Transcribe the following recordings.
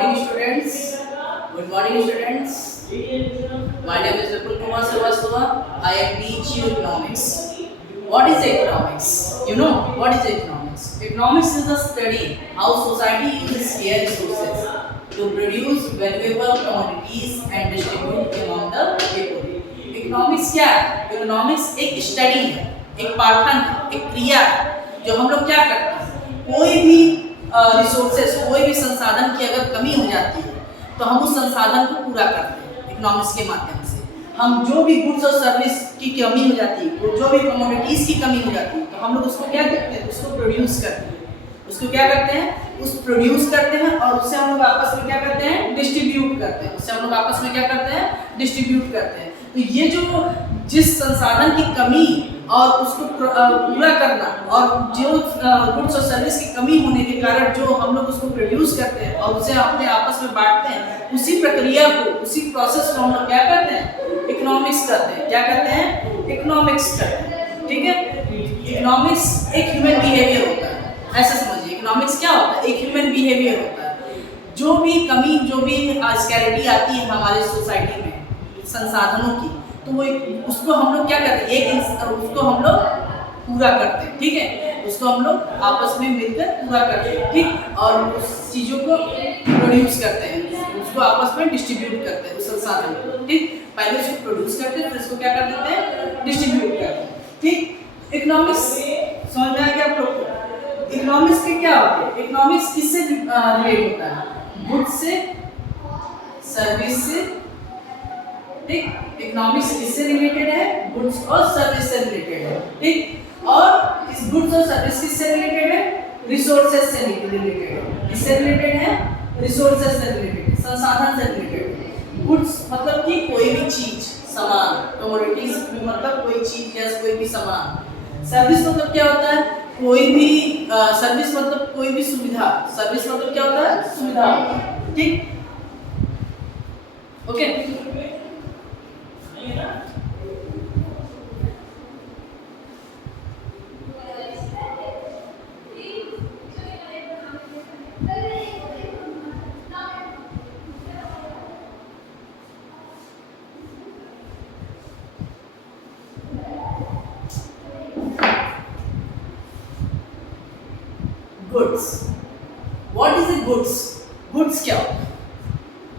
morning, students. Good morning, students. My name is Vipul Kumar Srivastava. I am teach you economics. What is economics? You know what is economics? Economics is the study how society uses scarce resources to produce valuable commodities and distribute among the people. Economics क्या है? Economics एक study है, एक पाठन है, एक क्रिया है जो हम लोग क्या करते हैं, कोई भी रिसोर्सेस, कोई भी संसाधन की अगर कमी हो जाती है तो हम उस संसाधन को पूरा करते हैं इकोनॉमिक्स के माध्यम से। हम जो भी गुड्स और सर्विस की कमी हो जाती है, जो भी कमोडिटीज की कमी हो जाती है, तो हम लोग उसको क्या करते हैं, उसको प्रोड्यूस करते हैं। उसको क्या करते हैं, उस प्रोड्यूस करते हैं और उससे हम लोग आपस में क्या करते हैं, डिस्ट्रीब्यूट करते हैं। उससे हम लोग आपस में क्या करते हैं, डिस्ट्रीब्यूट करते हैं। तो ये जो जिस संसाधन की कमी और उसको पूरा करना और जो गुड्स और सर्विस की कमी होने के कारण जो हम लोग उसको प्रोड्यूस करते हैं और उसे अपने आपस में बांटते हैं, उसी प्रक्रिया को, उसी प्रोसेस को हम लोग क्या करते हैं, इकोनॉमिक्स करते हैं। क्या करते हैं, इकोनॉमिक्स करते हैं। ठीक है, इकोनॉमिक्स एक ह्यूमन बिहेवियर होता है, ऐसा समझिए। इकोनॉमिक्स क्या होता है, एक ह्यूमन बिहेवियर होता है। जो भी कमी, जो भी स्कैरिटी आती है हमारे सोसाइटी में संसाधनों की, तो वो उसको हम लोग क्या करते हैं, उसको हम लोग पूरा करते हैं। ठीक है, उसको हम लोग आपस में मिलकर पूरा करते हैं। ठीक, और उस चीज़ों को प्रोड्यूस करते हैं, उसको आपस में डिस्ट्रीब्यूट करते हैं उस संसाधन को। ठीक, पहले उसको प्रोड्यूस करते हैं, फिर इसको क्या कर देते हैं, डिस्ट्रीब्यूट करते हैं। ठीक, इकोनॉमिक्स समझ में आ गया आप लोग को? इकोनॉमिक्स के क्या होते हैं, इकोनॉमिक्स किससे रिलेट होता है, गुड्स से, सर्विस से। ठीक, इकोनॉमिक्स किससे रिलेटेड है, गुड्स और सर्विस से रिलेटेड है। ठीक, और इस गुड्स और सर्विस किससे रिलेटेड है, रिसोर्सेज से रिलेटेड है। किससे रिलेटेड है, रिसोर्सेज से रिलेटेड, संसाधन से रिलेटेड। गुड्स मतलब कि कोई भी चीज, सामान, कमोडिटीज मतलब कोई चीज या कोई भी सामान। सर्विस मतलब क्या होता है, कोई भी सर्विस मतलब कोई भी सुविधा। सर्विस मतलब क्या होता है, सुविधा। ठीक, okay. Goods, what is a goods? Goods क्या होता है,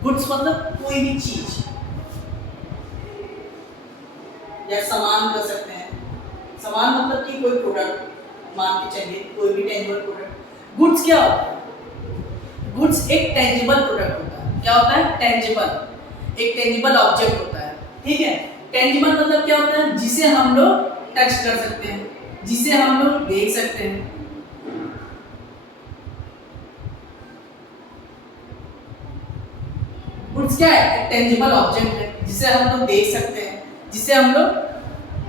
गुड्स मतलब कोई भी चीज या सामान कर सकते हैं। सामान मतलब कि कोई प्रोडक्ट, मान के चलिए कोई भी टेंजिबल प्रोडक्ट। गुड्स क्या होता है, गुड्स एक टेंजिबल प्रोडक्ट होता है। क्या होता है, टेंजिबल, एक टेंजिबल ऑब्जेक्ट होता है। ठीक है, टेंजिबल मतलब क्या होता है, जिसे हम लोग टच कर सकते हैं, जिसे हम लोग देख सकते हैं। गुड्स क्या है, एक टेंजिबल ऑब्जेक्ट है जिसे हम लोग देख सकते हैं, जिसे हम लोग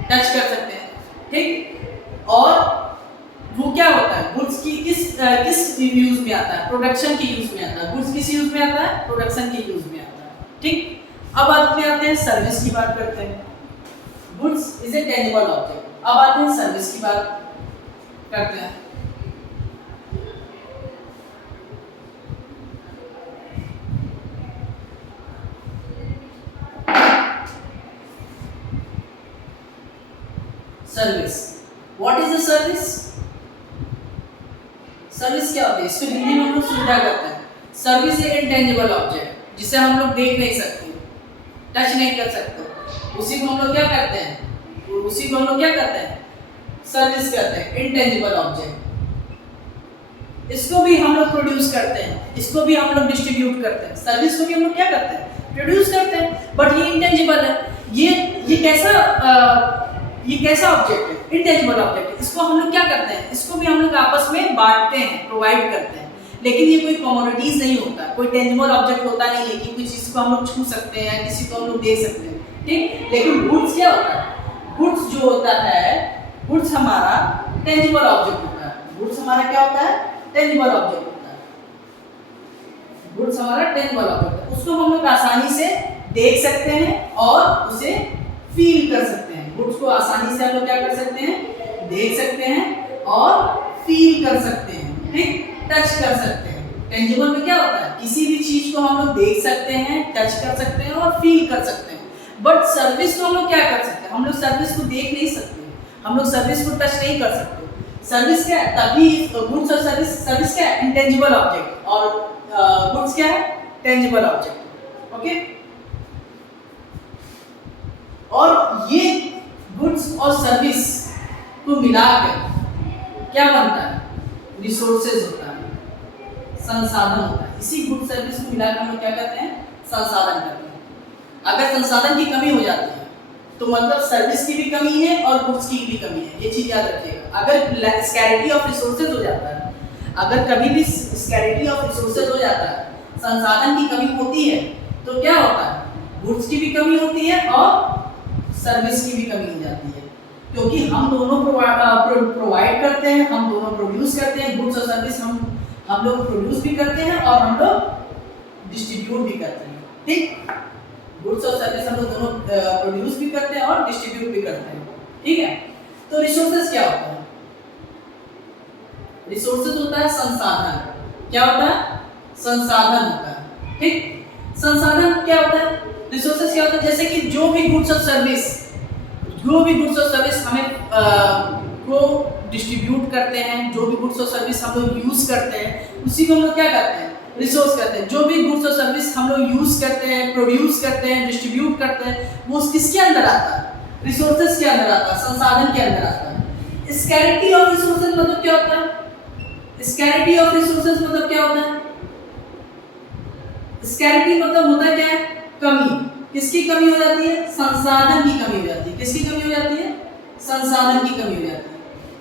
टच कर सकते हैं। ठीक, और वो क्या होता है, गुड्स की किस यूज में आता है, प्रोडक्शन के यूज में आता है। गुड्स किस यूज में आता है, प्रोडक्शन के यूज में आता है। ठीक, अब आते हैं सर्विस की बात करते हैं। Goods is a tangible object. अब आते हैं सर्विस की बात करते हैं। Service, what is the service? Service क्या होती है, इसको हिंदी में हम लोग सुविधा करते हैं। सर्विस एक इंटेंजिबल ऑब्जेक्ट जिसे हम लोग देख नहीं सकते, टच नहीं कर सकते, उसी को हम लोग क्या करते हैं, उसी को हम लोग क्या करते हैं, सर्विस करते हैं, इंटेंजिबल ऑब्जेक्ट। इसको भी हम लोग प्रोड्यूस करते हैं, इसको भी हम लोग डिस्ट्रीब्यूट करते हैं। सर्विस को भी हम लोग क्या करते हैं, प्रोड्यूस करते हैं, बट ये इंटेंजिबल है। ये कैसा ऑब्जेक्ट है, इंटेंजिबल ऑब्जेक्ट है। इसको हम लोग क्या करते हैं, इसको भी हम लोग आपस में बांटते हैं, प्रोवाइड करते हैं। लेकिन ये कोई कमोडिटीज नहीं होता, कोई टेंजिबल ऑब्जेक्ट होता नहीं है कि कोई चीज को हम लोग छू सकते हैं या किसी को हम लोग देख सकते हैं। ठीक, लेकिन गुड्स क्या होता है, गुड्स जो होता है, गुड्स हमारा टेंजिबल ऑब्जेक्ट होता है। गुड्स हमारा क्या होता है, टेंजिबल ऑब्जेक्ट होता है। गुड्स हमारा टेंजिबल ऑब्जेक्ट है, उसको हम लोग आसानी से देख सकते हैं और उसे फील कर सकते हैं। गुड्स को आसानी से हम लोग क्या कर सकते हैं, देख सकते हैं और फील कर सकते हैं। ठीक, टच कर सकते हैं। टेंजिबल में क्या होता है, किसी भी चीज को हम लोग देख सकते हैं, टच कर सकते हैं और फील कर सकते हैं। बट सर्विस को हम लोग क्या कर सकते हैं, हम लोग सर्विस को देख नहीं सकते, हम लोग सर्विस को टच नहीं कर सकते। सर्विस क्या है, तभी गुड्स और सर्विस क्या है, इंटेंजिबल ऑब्जेक्ट, और गुड्स क्या है, टेंजिबल ऑब्जेक्ट। ओके, और ये गुड्स और सर्विस को मिलाकर क्या बनता है, रिसोर्सेज होता है, संसाधन होता है। इसी गुड सर्विस को मिलाकर हम लोग क्या करते हैं, संसाधन करते हैं। अगर संसाधन की कमी हो जाती है तो मतलब सर्विस की भी कमी है और गुड्स की भी कमी है, ये चीज याद रखिएगा। अगर स्कैरिटी ऑफ रिसोर्सेज हो जाता है, अगर कभी भी स्कैरिटी ऑफ रिसोर्सेज हो जाता है, संसाधन की कमी होती है, तो क्या होता है, गुड्स की भी कमी होती है और सर्विस की भी कमी हो जाती है। क्योंकि हम दोनों प्रोवाइड करते हैं, हम दोनों प्रोड्यूस करते हैं, गुड्स और सर्विस हम लोग प्रोड्यूस भी करते हैं और हम लोग डिस्ट्रीब्यूट भी करते हैं। ठीक, गुड्स और सर्विस हम लोग दोनों प्रोड्यूस भी करते हैं और डिस्ट्रीब्यूट भी करते हैं। ठीक है, तो रिसोर्सेज क्या होता है, रिसोर्सेज होता है संसाधन। क्या होता है, संसाधन होता है। ठीक, संसाधन क्या होता है, रिसोर्सेज क्या होता है, जैसे कि जो भी गुड्स और सर्विस हमें को डिस्ट्रीब्यूट करते हैं, जो भी गुड्स और सर्विस हम लोग यूज करते हैं, उसी को हम लोग क्या करते हैं, रिसोर्स करते हैं। जो भी गुड्स और सर्विस हम लोग यूज करते हैं, प्रोड्यूस करते हैं, डिस्ट्रीब्यूट करते हैं, वो किसके अंदर आता है, रिसोर्सेज के अंदर आता है, संसाधन के अंदर आता है। स्कैरिटी ऑफ रिसोर्सेज मतलब क्या होता है, स्कैरिटी ऑफ रिसोर्सेज मतलब क्या होता है, स्कैरिटी मतलब होता है क्या है, कमी। किसकी कमी हो जाती है, संसाधन की कमी हो जाती है। किसकी कमी हो जाती है, संसाधन की कमी हो जाती है।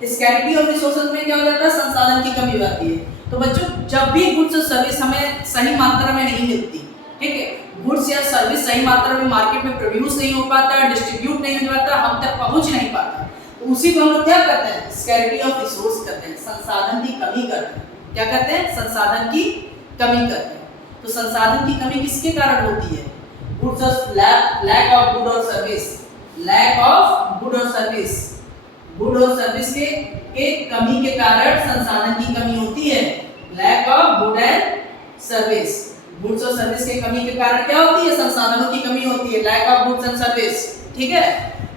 स्कैरिटी ऑफ रिसोर्सेज में क्या हो जाता है, संसाधन की कमी हो जाती है। तो बच्चों, जब भी गुड्स और सर्विस हमें सही मात्रा में नहीं मिलती, ठीक है, गुड्स या सर्विस सही मात्रा में मार्केट में प्रोड्यूस नहीं हो पाता, डिस्ट्रीब्यूट नहीं हो पाता, हम तक पहुंच नहीं पाता, तो उसी को हम लोग क्या करते हैं, स्कैरिटी ऑफ रिसोर्स करते हैं, संसाधन की कमी करते हैं। क्या करते हैं, संसाधन की कमी करते हैं। तो संसाधन की कमी किसके कारण होती है, गुड्स और लैक ऑफ गुड और सर्विस, लैक ऑफ गुड और सर्विस, गुड और सर्विस के कमी के कारण संसाधन की कमी होती है। Lack of good and service, goods और सर्विस के कमी के कारण क्या होती है, संसाधनों की कमी होती है, lack of goods and service. ठीक है,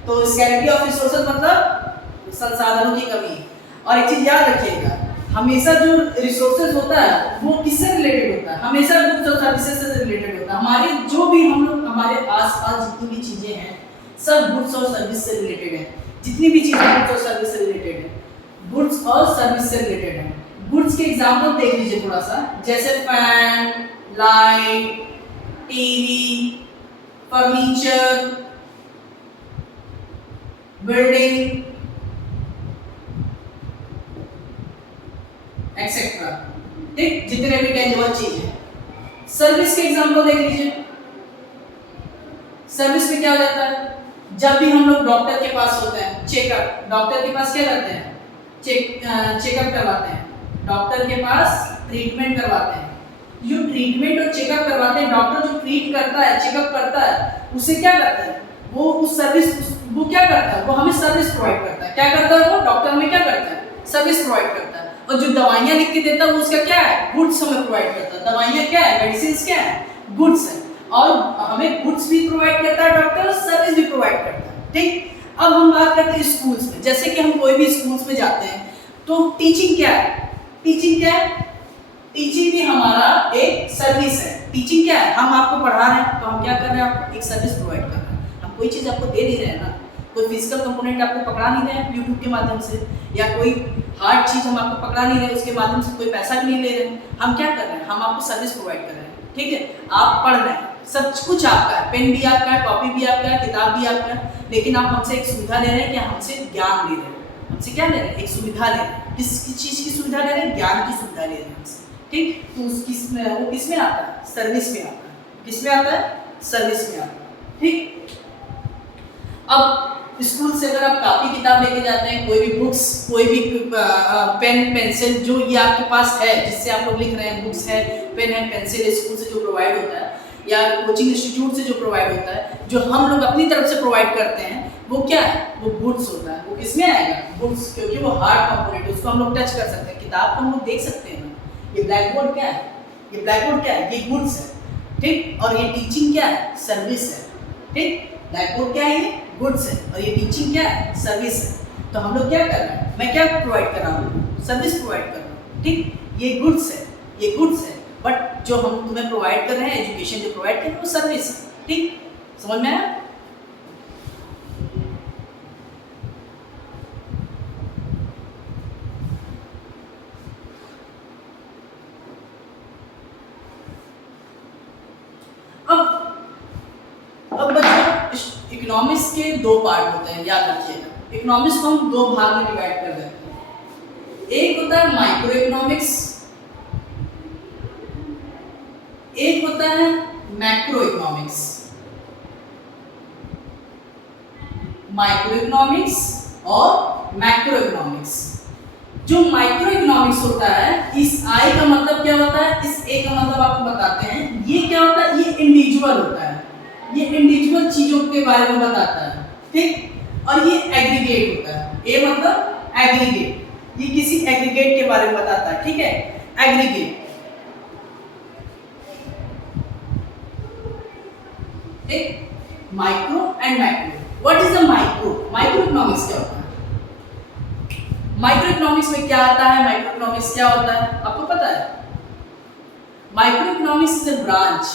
तो स्कैरिटी ऑफ रिसोर्सेज मतलब संसाधनों की कमी। और एक चीज याद रखिएगा, हमेशा जो रिसोर्सेज होता है वो किससे रिलेटेड होता है, हमेशा गुड्स और सर्विसेज से रिलेटेड होता है। हमारे जो भी हम लोग हमारे आसपास जितनी भी चीजें हैं सब गुड्स और सर्विस से रिलेटेड है। जितनी भी चीजें गुड्स और सर्विस से रिलेटेड है, गुड्स और सर्विस से रिलेटेड है। गुड्स के एग्जांपल देख लीजिए थोड़ा सा, जैसे fan, light, TV, furniture, building etcetera. ठीक, जितने भी टेंजिबल चीज है। सर्विस के एग्जांपल देख लीजिए। सर्विस में क्या हो जाता है, जब भी हम लोग डॉक्टर के पास होते हैं, चेकअप, डॉक्टर के पास क्या करते हैं, चेकअप करवाते हैं, डॉक्टर के पास ट्रीटमेंट करवाते हैं। जो ट्रीटमेंट और चेकअप करवाते हैं, डॉक्टर जो ट्रीट करता है, चेकअप करता है, उसे क्या करता है, वो उस सर्विस वो क्या करता है, वो हमें सर्विस प्रोवाइड करता है। क्या करता है वो, डॉक्टर हमें क्या करता है, सर्विस प्रोवाइड करता है। और जो दवाइयाँ लिख के देता है वो उसका क्या है, गुड्स हमें प्रोवाइड करता है। दवाइयाँ क्या है, मेडिसिन क्या है, गुड्स है। और हमें गुड्स भी प्रोवाइड करता है डॉक्टर, सर्विस भी प्रोवाइड करता है। ठीक, अब हम बात करते हैं स्कूल्स में। जैसे कि हम कोई भी स्कूल्स में जाते हैं तो टीचिंग क्या है, टीचिंग क्या है, टीचिंग भी हमारा एक सर्विस है। टीचिंग क्या है, हम आपको पढ़ा रहे हैं तो हम क्या कर रहे हैं, आपको एक सर्विस प्रोवाइड कर रहे हैं। हम कोई चीज़ आपको दे नहीं रहे हैं ना, कोई फिजिकल कंपोनेंट आपको पकड़ा नहीं रहे हैं यूट्यूब के माध्यम से, या कोई हार्ड चीज़ हम आपको पकड़ा नहीं रहे, उसके माध्यम से कोई पैसा भी नहीं ले रहे हैं। हम क्या कर रहे हैं, हम आपको सर्विस प्रोवाइड कर रहे हैं। ठीक है, आप पढ़ रहे हैं, सब कुछ आपका है, पेन भी आपका है, कॉपी भी आपका है, किताब भी आपका है, लेकिन आप हमसे एक सुविधा ले रहे हैं, क्या हमसे ज्ञान ले रहे हैं। हमसे क्या ले रहे हैं, एक सुविधा ले रहे हैं। किस चीज़ की सुविधा ले रहे हैं, ज्ञान की सुविधा ले रहे हैं हमसे। ठीक, तो वो किस में आता है, सर्विस में आता है। किस में आता है, सर्विस में आता है। ठीक, अब स्कूल से अगर आप कॉपी किताब लेके जाते हैं, कोई भी बुक्स, कोई भी पेन पेंसिल जो ये आपके पास है, जिससे आप लोग लिख रहे हैं, बुक्स है, पेन है, पेंसिल स्कूल से जो प्रोवाइड होता है या कोचिंग इंस्टीट्यूट से जो प्रोवाइड होता है, जो हम लोग अपनी तरफ से प्रोवाइड करते हैं, वो क्या है, वो गुड्स होता है। वो किस में आएगा, गुड्स, क्योंकि वो हार्ड कंपोनेंट है, उसको हम लोग टच कर सकते हैं। किताब को हम लोग देख सकते हैं। ये ब्लैक बोर्ड क्या है, ये ब्लैकबोर्ड क्या है? ये गुड्स है, ठीक। और ये टीचिंग क्या है? सर्विस है, ठीक। ब्लैकबोर्ड क्या है? ये गुड्स है, और ये टीचिंग क्या है? सर्विस है। तो हम लोग क्या कर रहे हैं? मैं क्या प्रोवाइड कर रहा हूँ? सर्विस प्रोवाइड कर रहा हूँ, ठीक। ये गुड्स है, ये गुड्स है, बट जो हम तुम्हें प्रोवाइड कर रहे हैं, एजुकेशन जो प्रोवाइड कर रहे हैं वो सर्विस है, ठीक। समझ में आया? अब बच्चों इकोनॉमिक्स के दो पार्ट होते हैं, याद रखिएगा। इकोनॉमिक्स को हम दो भाग में डिवाइड कर देते हैं। एक होता है माइक्रो इकोनॉमिक्स, एक होता है मैक्रो इकोनॉमिक्स। माइक्रो इकोनॉमिक्स और मैक्रो इकोनॉमिक्स। जो माइक्रो इकोनॉमिक्स होता है, इस आई का मतलब क्या होता है, इस ए का मतलब आपको बताते हैं। ये क्या होता है? ये इंडिविजुअल होता है, ये इंडिविजुअल चीजों के बारे में बताता है, ठीक। और ये एग्रीगेट होता है। ए मतलब एग्रीगेट, ये किसी एग्रीगेट के बारे में बताता है, ठीक है। एग्रीगेट, ठीक। Micro and macro. What is the micro? Micro economics क्या होता है? माइक्रो इकोनॉमिक्स में क्या आता है? माइक्रो इकोनॉमिक्स क्या होता है आपको पता है? Micro economics is a branch.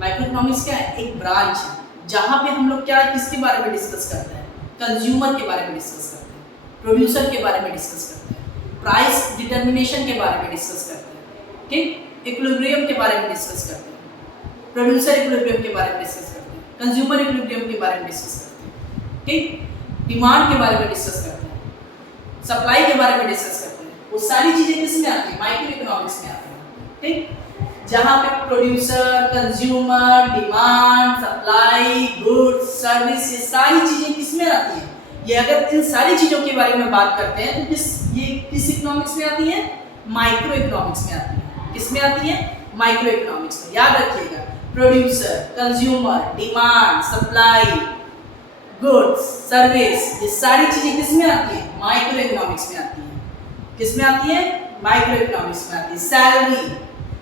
Micro economics क्या है? एक ब्रांच है, जहां पे हम लोग क्या किसके बारे में डिस्कस करते हैं? कंज्यूमर के बारे में डिस्कस करते हैं, प्रोड्यूसर के बारे में डिस्कस करते हैं, प्राइस डिटर्मिनेशन के बारे में डिस्कस करते हैं, ठीक। इक्विलिब्रियम के बारे में डिस्कस करते हैं, प्रोड्यूसर इक्विलिब्रियम के बारे में डिस्कस करते हैं, कंज्यूमर इक्विलिब्रियम के बारे में डिस्कस करते हैं, ठीक। डिमांड के बारे में डिस्कस करते हैं, सप्लाई के बारे में डिस्कस करते हैं। वो सारी चीजें किसमें आती है? माइक्रो इकोनॉमिक्स में आती है, ठीक। जहां पे producer, consumer, demand, supply, goods, service, ये सारी चीजें किसमें आती हैं? ये अगर इन सारी चीजों के बारे में बात करते हैं तो ये किस इकोनॉमिक्स में आती है? माइक्रो इकोनॉमिक्स में आती है। किसमें आती है? माइक्रो इकोनॉमिक्स में। याद रखिएगा, producer, consumer, demand, supply, goods, service, ये सारी चीजें किसमें आती है? माइक्रो इकोनॉमिक्स में आती है। किसमें आती है? माइक्रो इकोनॉमिक्स में आती है। सैलरी,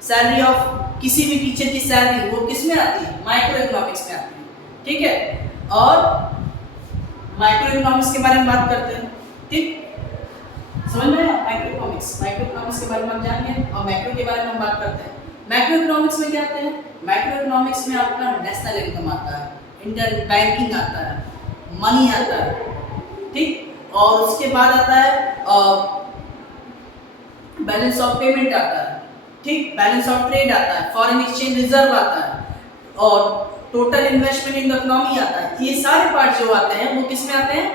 सैलरी ऑफ किसी भी टीचर की सैलरी, वो किसमें आती है? माइक्रो इकोनॉमिक्स में आती है, ठीक है। और माइक्रो इकोनॉमिक्स के बारे में बात करते हैं, ठीक। समझ में आया? माइक्रो इकोनॉमिक्स, माइक्रो इकोनॉमिक्स के बारे में हम जानेंगे और मैक्रो के बारे में हम बात करते हैं। मैक्रो इकोनॉमिक्स में क्या आते हैं? मैक्रो इकोनॉमिक्स में आपका नेशनल इनकम आता है, इंटर बैंकिंग आता है, मनी आता है, ठीक। और उसके बाद आता है बैलेंस ऑफ पेमेंट आता है, ठीक। बैलेंस ऑफ ट्रेड आता है, फॉरेन एक्सचेंज रिजर्व आता है, और total investment in the economy आता है। ये सारे पार्ट जो आते हैं वो किस में आते हैं?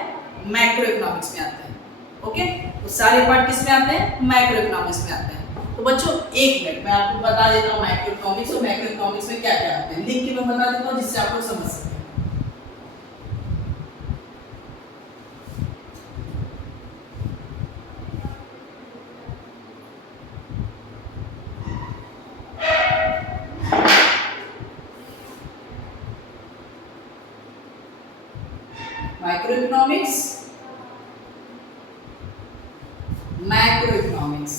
मैक्रो इकोनॉमिक्स में आते हैं, ओके। वो सारे पार्ट किस में आते हैं? मैक्रो इकोनॉमिक्स में आते हैं। तो बच्चों एक मिनट मैं आपको बता देता हूँ माइक्रो इकोनॉमिक्स और मैक्रो इकोनॉमिक्स में क्या क्या आते हैं, लिख के मैं बता देता हूँ जिससे आप लोग समझ सकें। Microeconomics, macroeconomics,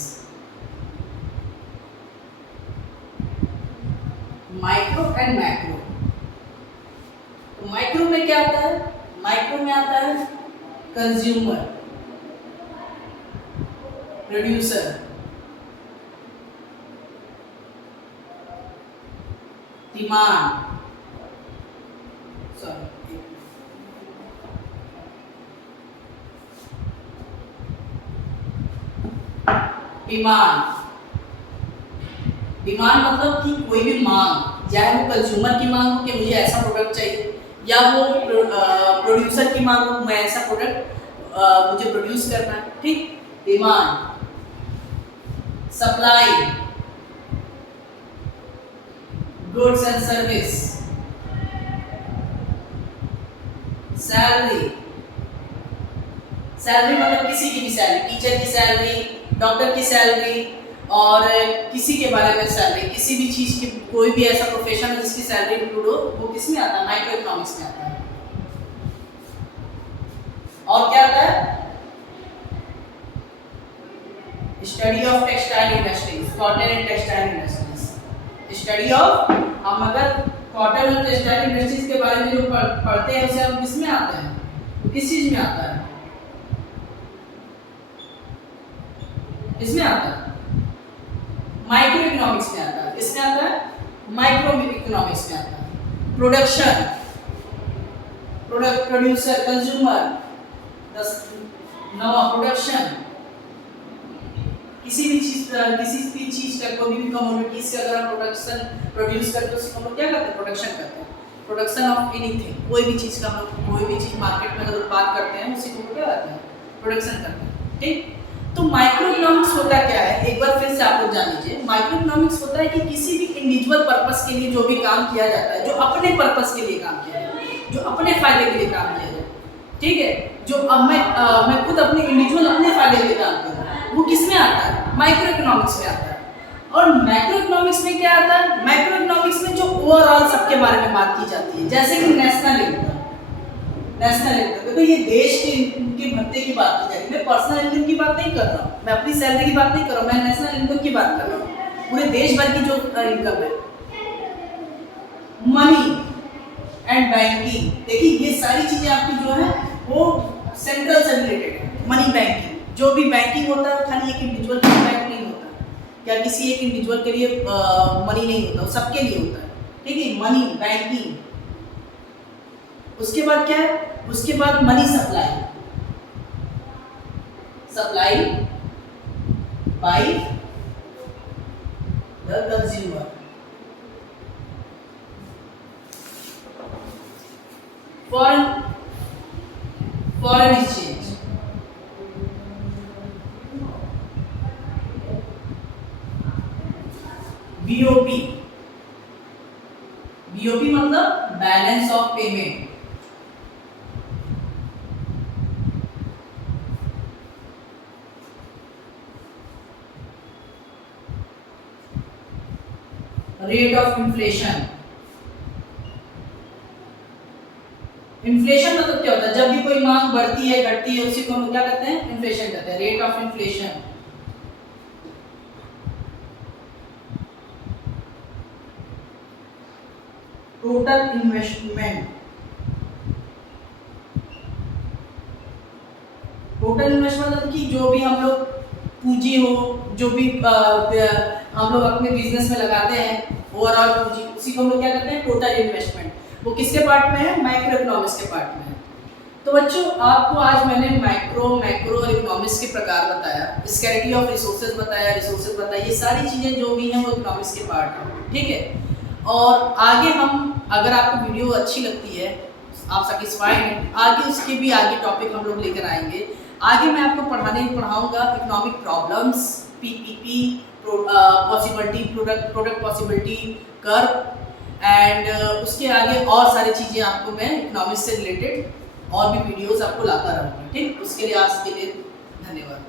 micro and macro. तो माइक्रो में क्या आता है? माइक्रो में आता है consumer, producer, demand, demand. Demand मतलब कि कोई भी मांग, चाहे वो कंज्यूमर की मांग हो कि मुझे ऐसा प्रोडक्ट चाहिए, या वो प्रोड्यूसर की मांग हो मैं ऐसा प्रोडक्ट मुझे प्रोड्यूस करना है, ठीक। Demand, supply, goods and service, salary. Salary मतलब किसी की भी सैलरी, टीचर की सैलरी, डॉक्टर की सैलरी, और किसी के बारे में सैलरी, किसी भी चीज की, कोई भी ऐसा प्रोफेशन है जिसकी सैलरी इंक्लूड हो, वो किस में आता है? माइक्रो इकोनॉमिक्स में आता है। और क्या आता है? Study of textile industries, cotton and textile industries, study of, हम अगर कॉटन और टेक्सटाइल इंडस्ट्रीज के बारे में जो पढ़ते हैं उसे हम किस में आते हैं, किस चीज में आता है, इसमें आता है माइक्रो इकोनॉमिक्स में आता है, इसमें आता है माइक्रो इकोनॉमिक्स में आता है। प्रोडक्शन, प्रोडक्ट, प्रोड्यूसर, कंज्यूमर, नवा प्रोडक्शन, किसी भी चीज का कोई भी कमोडिटीज का अगर हम प्रोड्यूस करते हैं उसको हम लोग क्या करते हैं, प्रोडक्शन करते हैं। प्रोडक्शन ऑफ एनीथिंग, कोई भी चीज का हम लोग कोई भी चीज मार्केट में अगर उत्पाद करते हैं उसी को क्या कहते हैं, प्रोडक्शन करते हैं। ठीक, तो माइक्रो इकोनॉमिक्स होता क्या है, एक बार फिर से आप लोग जान लीजिए। माइक्रो इकोनॉमिक्स होता है कि किसी भी इंडिविजुअल पर्पस के लिए जो भी काम किया जाता है, जो अपने पर्पस के लिए काम किया जाता है, जो अपने फायदे के लिए काम किया जाता है, ठीक है, जो अब मैं खुद अपने इंडिविजुअल अपने फायदे के लिए काम कर रहा हूँ, वो किस में आता है, माइक्रो इकोनॉमिक्स में आता है। और मैक्रो इकोनॉमिक्स में क्या आता है, मैक्रो इकोनॉमिक्स में जो ओवरऑल सबके बारे में बात की जाती है, जैसे कि नेशनल इनकम। नेशनल इनकम देखो, ये देश के भत्ते की बात की जा रही है, मैं पर्सनल इनकम की बात नहीं कर रहा हूँ, मैं अपनी सैलरी की बात नहीं कर रहा हूँ, मैं नेशनल इनकम की बात कर रहा हूँ, पूरे देश भर की जो इनकम है। मनी एंड बैंकिंग, देखिए ये सारी चीजें आपकी जो है वो सेंट्रल से रिलेटेड है। मनी बैंकिंग, जो भी बैंकिंग होता है खाली एक इंडिविजुअल के लिए बैंक नहीं होता, क्या किसी एक इंडिविजुअल के लिए मनी नहीं होता, सबके लिए होता है। ठीक है, मनी बैंकिंग। उसके बाद क्या है, उसके बाद money supply, supply by the consumer. Foreign exchange, BOP, BOP मतलब balance of payment. Rate of inflation, inflation मतलब क्या होता है, जब भी कोई मांग बढ़ती है घटती है उसी को हम क्या कहते हैं, इन्फ्लेशन कहते हैं, rate of inflation. Total investment, total investment मतलब कि जो भी हम लोग पूंजी हो, जो भी हम लोग अपने बिजनेस में लगाते हैं ओवरऑल पूंजी, उसी को हम लोग क्या कहते हैं, टोटल इन्वेस्टमेंट। वो किसके पार्ट में है, माइक्रो इकोनॉमिक्स के पार्ट में है। तो बच्चों आपको आज मैंने माइक्रो, मैक्रो और इकोनॉमिक्स के प्रकार बताया, स्कैर्सिटी ऑफ रिसोर्सेज बताया, रिसोर्सेज बताया, ये सारी चीजें जो भी हैं वो इकोनॉमिक्स के पार्ट है। ठीक है, और आगे हम, अगर आपको वीडियो अच्छी लगती है, आप सेटिस्फाइड हैं, आगे उसके भी आगे टॉपिक हम लोग लेकर आएंगे। आगे मैं आपको पढ़ाऊंगा economic problems, PPP, possibility, product possibility curve, and उसके आगे और सारी चीज़ें आपको मैं इकोनॉमिक्स से रिलेटेड और भी वीडियोस आपको लाता रहूँगा। ठीक, उसके लिए आज के लिए धन्यवाद।